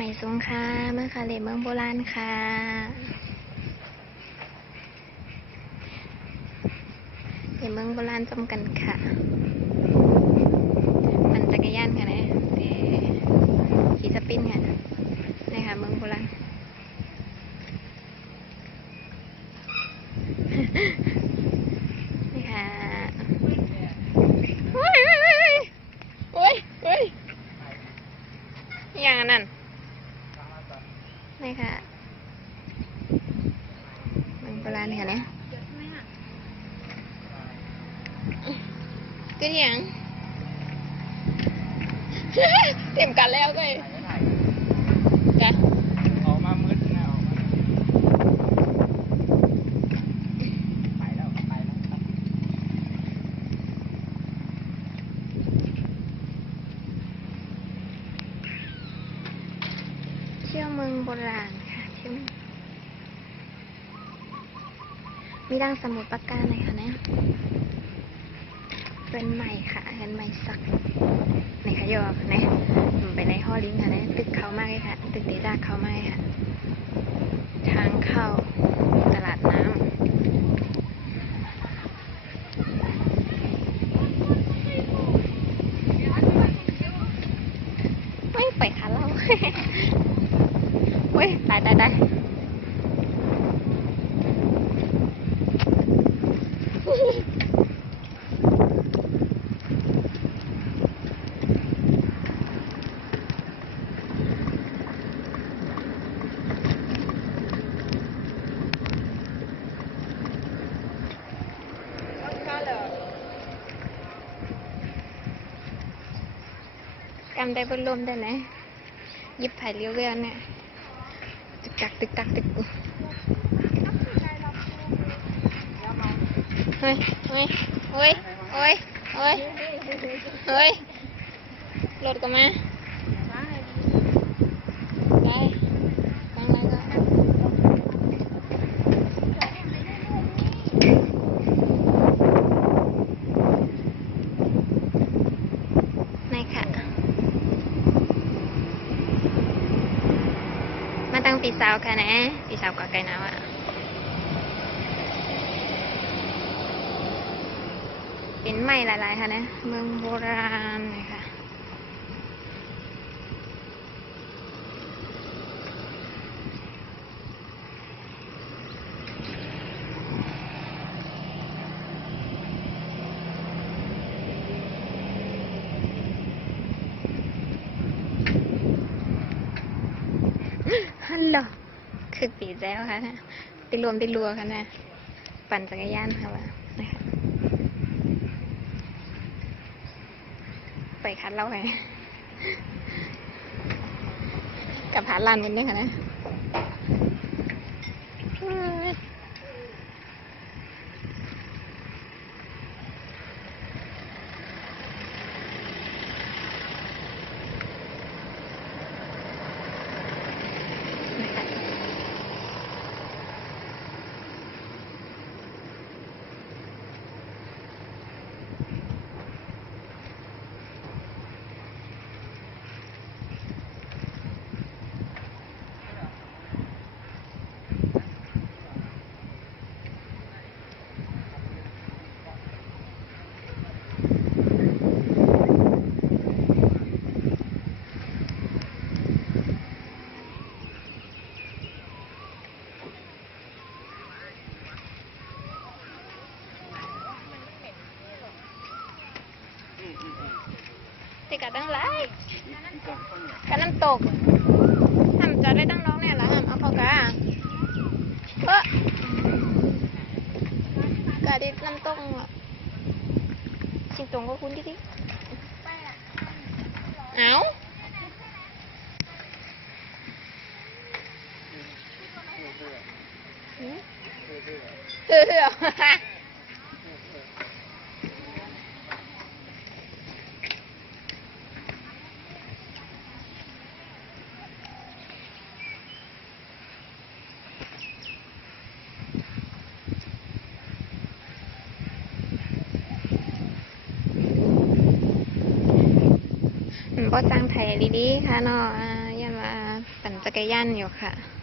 ไม่สงค่ะมาค่ะเลเมืองโบราณค่ะเลเมืองโบราณจำกันค่ะปั่นจักรยานค่ะนะขี่สปินค่ะนี่ค่ะเมืองโบราณนี่ค่ะโอ้ยโอ้ยโอ้ยอย่างนั้นนี่ค่ะเมืองโบราณค่ะนะก็อย่างเต็มกันแล้วก็จ้ะออกมามืดนะออกมาไปแล้วครับ เที่ยวเมืองโบราณค่ะเที่ยวมีดังสมุทรปราการเลยค่ะเนี่ยเป็นใหม่ค่ะเห็นใหม่สักไหนคะโยกนะไปในห้อลิงค่ะเนี่ยตึกเขามากเลยค่ะตึกเดด้าเขามากค่ะทางเข้าตลาดน้ำไม่ไปค่ะเราเว้ยตายกำได้บนลมได้ไหมยิบไผ่เลี้ยวเรือเนี่ยตึกตักเฮ้ยรถก็มาได้ฟังอะไรก็ไม่ค่ะมาตั้งปีสาวค่ะนะปีสาวก็ไกลนะว่ะเป็นไม้หลายๆค่ะนะเมืองโบราณเลยค่ะฮัลโหลคือปีแล้วค่ะนะไปรวมไปรัวค่ะนะปั่นจักรยานค่ะว่านะคะไปคัดเล่าไงกับผาลานกันเนี่ยค่ะนะติดกับตั้งไรกับน้ำตกทำจะได้ตั้งน้องเนี่ยเหรอฮะเอาพอกะกะดิน้ำตกสิงตรงก็คุ้นที่เอาเถื่อบ่จ้างไทยดีๆค่ะเนาะยันว่า จักรยานอยู่ค่ะ